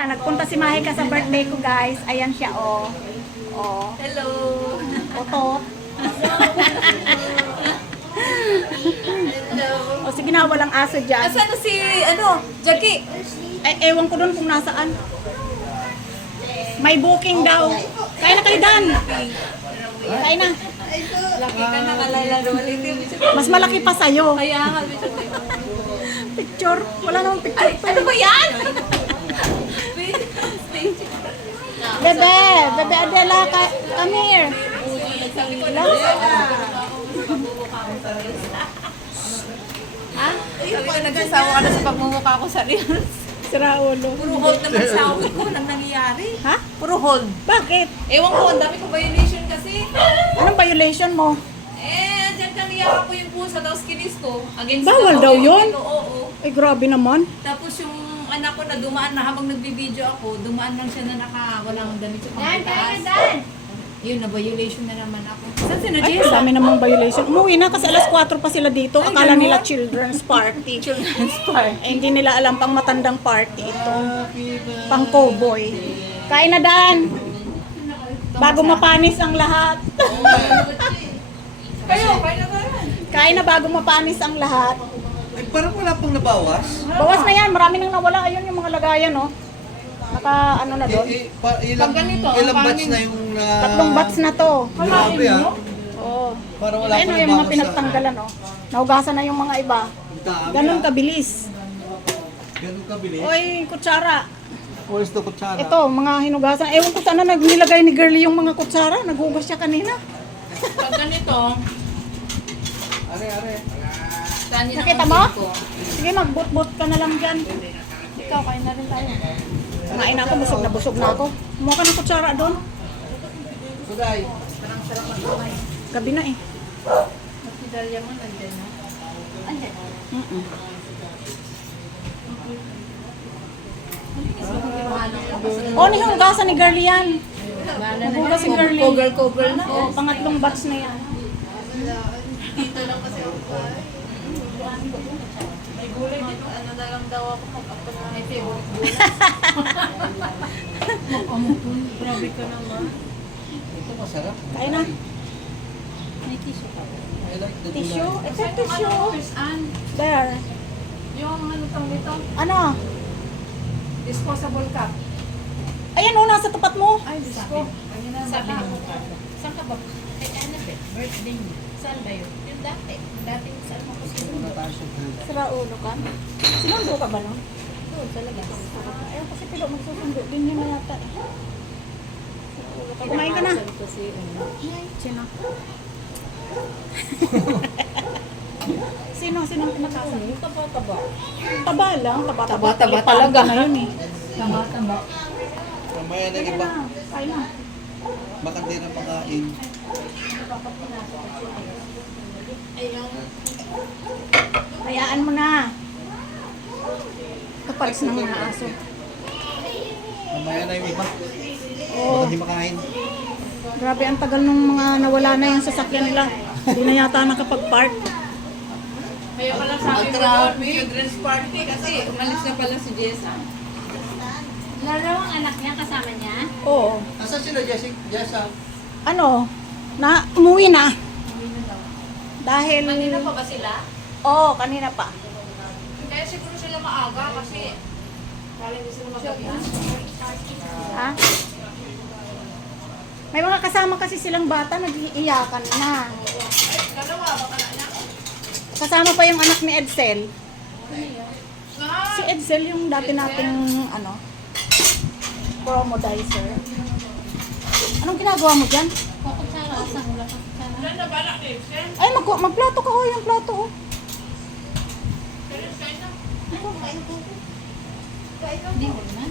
Nagpunta si Mahika sa birthday ko, guys. Ayan siya, oh. Oh. Hello! Otot. Hello! O sige na, walang aso dyan. Asan na si, Jackie? Ay, ewan ko doon kung nasaan. May booking daw. Kaya na kayo, Dan. Kaya na. Laki ka na kalala naman. Mas malaki pa sa'yo. Kaya nga, Picture. Wala namang picture. ay, ano ba yan? Bebe, Bebe Adela, come here. Hello? Ha? Sabi ko, nagsasawa ka na sa pagmumukha ko sa Reels. Sira ulo. Puro hold naman sa akin ko nang nangyayari. Ha? Puro hold. Bakit? Ewan ko, ang dami ko violation kasi. Anong violation mo? Diyan kaniyaka ko yung pusa, tapos kinis ko. Against Bawal the daw law, yun? Oo. Ay, grabe naman. Tapos yung anak ko na dumaan na habang nagbibideo ako, dumaan lang siya na walang damit sa pangitaas. Yun, na-violation na naman ako. Saan si Ay, Najesa? dami namang violation. Umuwi na kasi alas 4 pa sila dito. Ay, Akala ganun? nila children's party. Children's Park. Eh, hindi nila alam pang matandang party ito. Pang cowboy. Kain na, Dan. Bago mapanis ang lahat. Kayo, kayo na ba yan? Kain na bago mapanis ang lahat. Ay, parang wala pang nabawas. Bawas na yan. Marami nang nawala. Ayun yung mga lagayan, no? Naka, ano na doon? Ilang, Pag ganito, ilang ang batch pangin. na yung... 3 bats na to. Grabe ah. Oo. Parang wala Ayun, pang yung mga nabawas pinagtanggalan, no? Nahugasan na yung mga iba. Dami Ganon ah. kabilis. Ganun kabilis. Oy, kutsara. Where's the kutsara? Ito, mga hinugasan. Ewan ko saan na nilagay ni Girlie yung mga kutsara. Naghugas siya kanina. Pag ganito, Are, are. saan yun ang Nakita mo? content ko? Sige, magbut-but ka na lang dyan. Ikaw, kain na rin tayo. Kumain na ako, busog na ako. Kumuha ka ng kutsara doon. Suday. Gabi na eh. Medalya mo, nandiyan na. Andyan. Mm-mm. Oh, nihugasan ni Girlie yan. Nahugas si Girlie. Cover na. Oh, pangatlong batch na yan. Dito lang kasi ako. May gulay dito. Ano na lang daw ako mag-upload na may favorite gulay. Grabe ka naman. Ito masarap. Kain na. May tissue pa. I like the Tissue? gulay. Ito tissue. Chris Ann, There. yung ano tawag nito? Ano? Disposable cup. Ayan oh, nasa tapat mo. Ay, disco. Sabi ni mo. Saan ka ba? Kay Annabeth, birthday niya. Saan ba yun? Yung dati. Dating saan mo kasi yun? Sira ulo ka. Sinundo ka ba no? Doon, sa labas. Ayun kasi pilo magsusundo. Din yun na yata eh. Sira ulo ka. Kumain ka na. Kasi, Sino? Sino ang pinatasan? taba-taba. Taba lang. Taba Taba talaga. talaga. Na yun eh. Taba-taba. Mamaya na Kain iba. na. Kain na. Baka hindi na pakain. Hayaan mo na. Kapalis ng mga aso. Mamaya na yung iba. Oo. Baka hindi makain. Grabe, ang tagal nung mga nawala na yung sasakyan nila. Hindi na yata nakapag-park. Kaya pala sabi mo doon, children's party kasi umalis na pala si Jessa. Dalawang anak niya kasama niya? Oo. Asan sila, Jessa? Ano? Umuwi na. Dahil... Kanina pa ba sila? Oo, kanina pa. Kaya siguro sila maaga kasi kala hindi sila magabihan. Ha? May mga kasama kasi silang bata, nag-iiyakan na. Dalawa, baka na niya. Kasama pa yung anak ni Edsel. Ah, Si Edsel yung dati nating, ano, promodizer. Anong ginagawa mo dyan? Kukutsara, asang wala kang kutsara. wala na ba na, Kristen? Ay, magplato ka, oh, yung plato, oh. Kain na. Hindi mo na.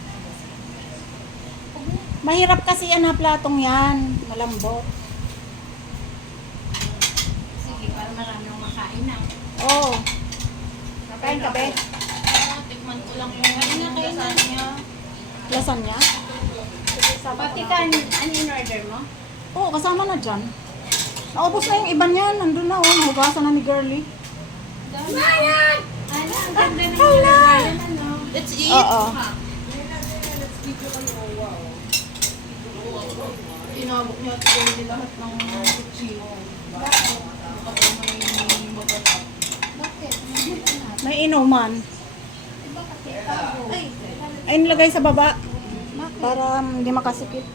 Mahirap kasi yan ha, platong yan. Malambot. Sige, para marami akong makain na. Oo. Kain ka, be? Tikman ko lang yung kainan niya. Lasagna? Pati ka, ano in order mo? Oo, kasama na dyan. Naubos na yung iba niyan. Nandun na, oh. Nahugasan na ni Girlie. Ano, ang ganda na yung ano. Let's eat. Oo. Tinabok niya at gawin lahat ng kutsino. May inuman. Ay, nilagay sa baba. Para hindi makasikip.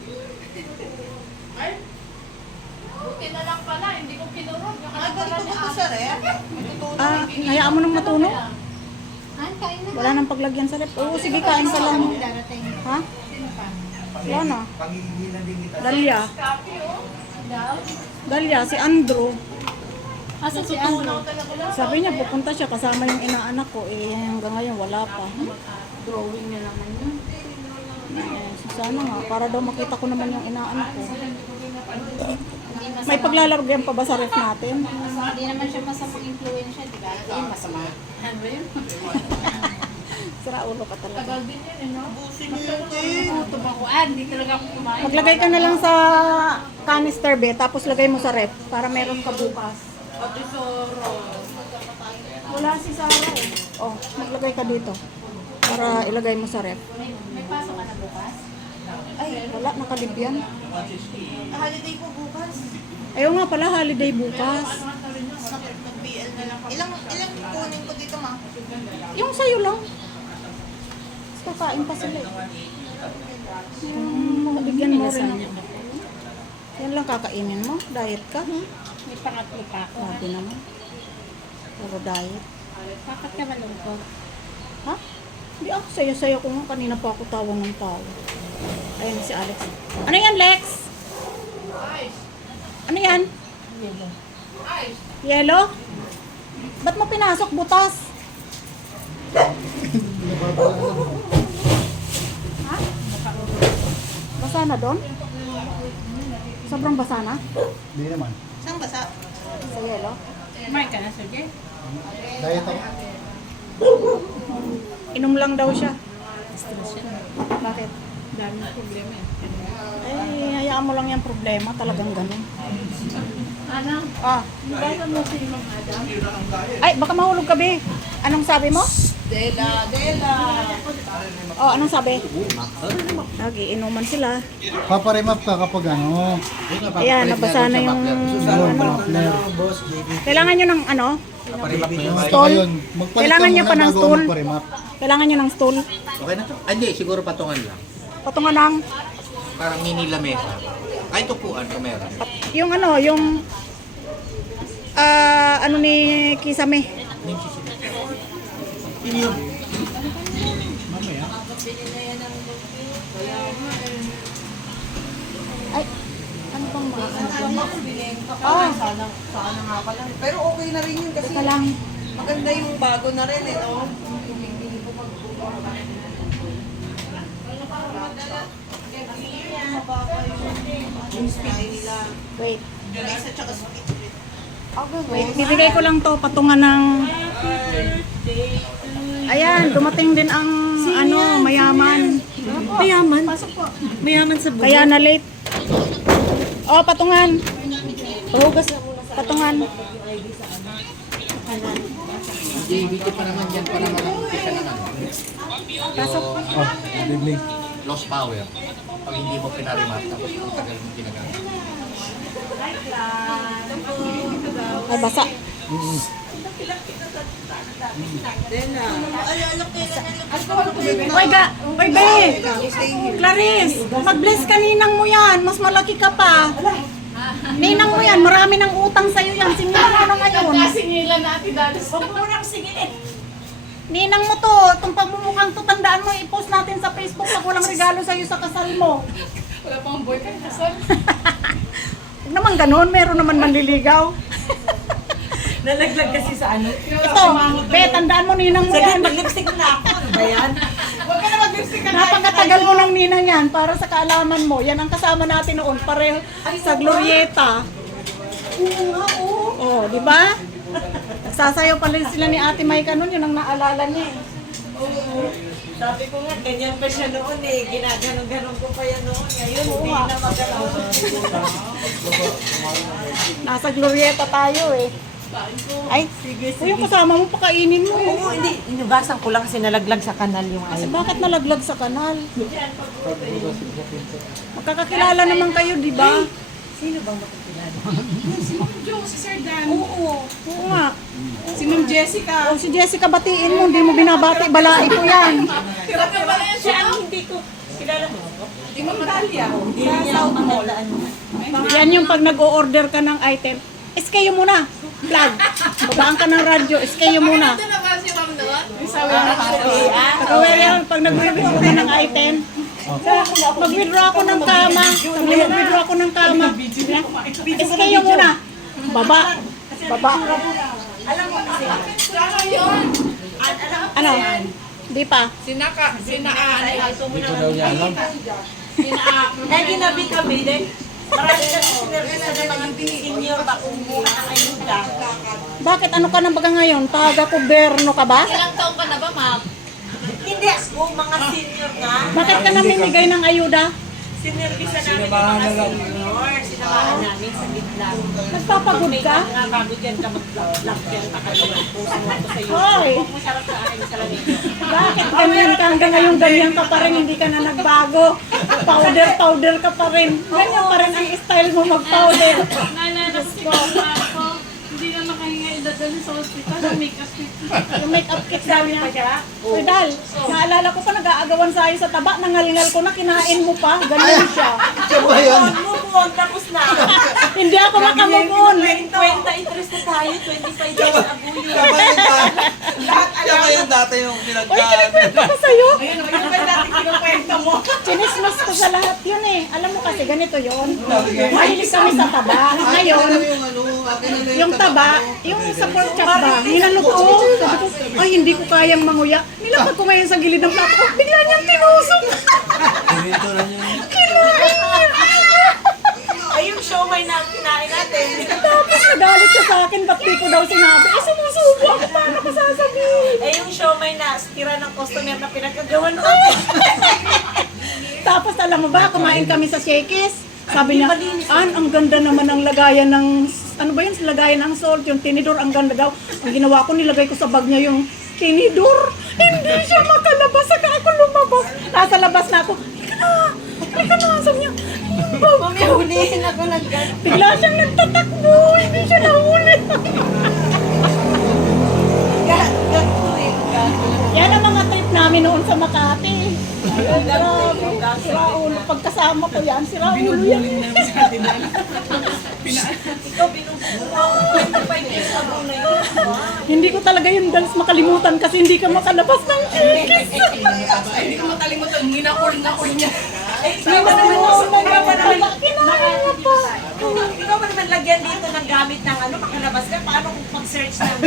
Buti na lang pala, hindi ko kinurog. Ay, balik ko ito sa ref. Ah, hayaan mo nang matunog. Han, kain na. Wala nang paglagyan sa rep. Oo, sige, kain ka lang. Darating. Ha? Sino pa? Wala na. Pangigilan din kita. Dalia. Dalia, si Andrew. Asa si Andrew? Sabi niya, pupunta siya kasama yung inaanak ko. Eh, hanggang ngayon, wala pa. Drawing na naman yun. Eh, sana nga, para daw makita ko naman yung inaanak ko. Hindi masama. May paglalagyan pa ba sa ref natin? Hindi naman siya masamang influensya, di ba? Hindi masama. Ano yun? Sira ulo ka talaga. Tagal din yun, eh, no? Oo, tumakuan. Hindi talaga ako kumain. Maglagay ka na lang sa canister be, tapos lagay mo sa ref para meron ka bukas. Pati soro. Wala si Sarah eh. Oh, maglagay ka dito. Para ilagay mo sa ref. May pasok ka na bukas? Ay, wala, nakalibyan. Holiday po bukas. Ayaw nga pala, holiday bukas. Nag-BL na lang. Ilang kunin ko dito, ma? Yung sayo lang. Tapos kakain pa sila eh. Yung bigyan mo rin ako. Yan lang kakainin mo. Diet ka. May pangatlo pa ako. Grabe naman. Puro diet. Bakit ka malungkot? Ha? Hindi ako. Sayo-sayo ko nga. Kanina pa ako tawang ng tawa. Ayun si Alex. Ano yan, Lex? Ano yan? Yellow? Ba't mo pinasok butas? Ha? Basa na doon? Sobrang basa na? Hindi naman. Saan basa? Sa yellow? Kumain ka na, Sergey? Diet ako. Inom lang daw siya. Stress siya. Bakit? Daming problema eh. Ay, hayaan mo lang yung problema. Talagang ganun. Ano? Ah. Basa mo si Ma'am Adam? Ay, baka mahulog ka, be. Anong sabi mo? Dela! Oh, anong sabi? Lagi, inuman sila. Paparemap ka kapag ano. Ayan, nabasa na yung ano. Boss, JB. Kailangan nyo ng ano? Paparemap mo Stool? Kailangan nyo pa ng stool? Paparemap. Kailangan nyo ng stool? Okay na to? Ah, hindi, siguro patungan lang. Patungan ng, Parang mini lamesa. Kahit upuan kung meron. yung ano, yung, ano ni Kisame. Ay, ano bang mga Oh, Sana nga pala. Pero okay na rin yun kasi teka lang. maganda yung bago na rin eh, no? Yung speed nila. Wait. Rice at saka speed. Wait, bibigay ko lang to patungan ng Ayan, dumating din ang ano, mayaman. Mayaman. Mayaman sa buhay. Kaya na late. Oh, patungan. Hugas patungan. JB ko pa naman dyan, pa naman ang umpisa naman. Pasok. Oh, bibig. Lost power. Pag hindi mo pinarimat, tapos ang tagal mo ginagamit. Ay, basa. Dela. Oy, oy, be. Clarice, mag-bless ka ninang mo yan. Mas malaki ka pa. Ninang mo yan, marami ng utang sa'yo yan. Singilan mo na ngayon. Singilan natin dahil sa... Huwag mo nang singilin. Ninang mo to, itong pagmumukhang to, tandaan mo, i-post natin sa Facebook pag walang regalo sa'yo sa kasal mo. Wala pang boyfriend, kasal. Huwag naman ganun, meron naman manliligaw. Nalaglag kasi sa ano. Ito, be, tandaan mo ninang mo yan. Mag-lipstick na ako. Ano ba yan? Huwag ka na mag-lipstick ka na. Napakatagal mo ng ninang yan para sa kaalaman mo. Yan ang kasama natin noon, pareho sa Glorieta. Oo nga, oo. Oh, di ba? Nagsasayaw pa rin sila ni Ate Maika noon, yun ang naalala niya eh. Sabi ko nga, ganyan pa siya noon eh. Ginaganon-ganon ko pa yan noon. Ngayon, hindi na magalaw. Nasa Glorieta tayo eh. Ay, o yung kasama mo, pakainin mo. Oo, hindi. Inugasan ko lang kasi nalaglag sa kanal yung Kasi ayaw. bakit nalaglag sa kanal? Magkakakilala naman kayo, di ba? Sino bang makikilala? Oo nga. Si Ma'am Jessica. O si Jessica, batiin mo, hindi mo binabati, balai ko yan. Siya ang hindi ko kilala mo. Si Ma'am Dalia. Hindi niya ako mahalaan. Yan yung pag nag-o-order ka ng item, SKU muna. Plug. Babaan ka ng radyo, SKU muna. Ito na ba si Ma'am doon? Kaya yan, pag nag-withdraw ka ng item, mag-withdraw ako ng kama. Sabi mag-withdraw ako ng kama. SKU muna. Baba. Baba. Ano yun? Ano? Di pa. Sinaan. Hindi ko daw niya alam. Kaya ginabi kami din. Marami na sinervisa na mga senior ba kumuha ng ayuda. Bakit ano ka na baga ngayon? Taga-gobyerno ka ba? Ilang taong ka na ba, ma'am? Hindi ako, mga senior nga. Bakit ka namimigay ng ayuda? Sinervisa namin yung mga senior. Sinamahan namin sa gitla. Nagpapagod ka? Nga bago dyan ka mag-vlog dyan pa kayo. Post mo ako sa YouTube. Hoy! Huwag mo sarap sa akin sa lamig. Bakit ganyan ka? Hanggang ngayon ganyan ka pa rin, hindi ka na nagbago. Powder ka pa rin. Ganyan pa rin ang style mo mag-powder. Naalala ko si Mama ako, hindi na makahinga idadali sa hospital, ang makeup kit. Yung make-up kit daw niya. Pa siya? Uy, Dal, naalala ko pa nag-aagawan sa'yo sa taba, nangalingal ko na, kinain mo pa. Ganyan siya. Siya ba yan? Move on, tapos na. Hindi ako makamove-on. 20 interest na tayo, 25 years ago yun. Siya ba yung dati yung Uy, pinagka... kinikwento ko sa'yo. Ayun, yun ba dati kinukwento mo? Chinismas ko sa lahat yun eh. Alam mo kasi ganito yon. Mahilig kami sa taba. Ngayon, yung taba, yung sa pork chop ba, hinanok ko. Sabi ko, ay hindi ko kayang manguya. Nilapag ko ngayon sa gilid ng plato. Oh, bigla niyang tinusok. Dito na niya. Kinain niya. Ay, yung show may na kinain natin. Tapos nagalit siya sa akin, ba't di ko daw sinabi? Eh, sumusubo ako, paano ko sasabihin? Eh, yung show may na tira ng customer na pinagkagawan natin. Tapos alam mo ba, kumain kami sa Shakey's. Sabi niya, ang ganda naman ng lagayan ng, ano ba yun, lagayan ng salt, yung tinidor, ang ganda daw. Ang ginawa ko, nilagay ko sa bag niya yung tinidor. Hindi siya makalabas, saka ako lumabas. Nasa labas na ako, halika na, sabi niya, Mami, hulihin ako nag-gan. bigla siyang nagtatakbo, hindi siya nahuli. Yan ang mga trip namin noon sa Makati. Ay, grabe. Siraulo. Pagkasama ko yan, siraulo yan. Ikaw, binubuo mo. 25 years ago na yun. Hindi ko talaga yung dance makalimutan kasi hindi ka makalabas ng Shakey's. Hindi ko makalimutan, hinakor niya. Eh, ikaw ba naman, Kinain mo pa. ikaw ba naman lagyan dito ng gamit ng ano, makalabas ka? Paano kung pag-search ng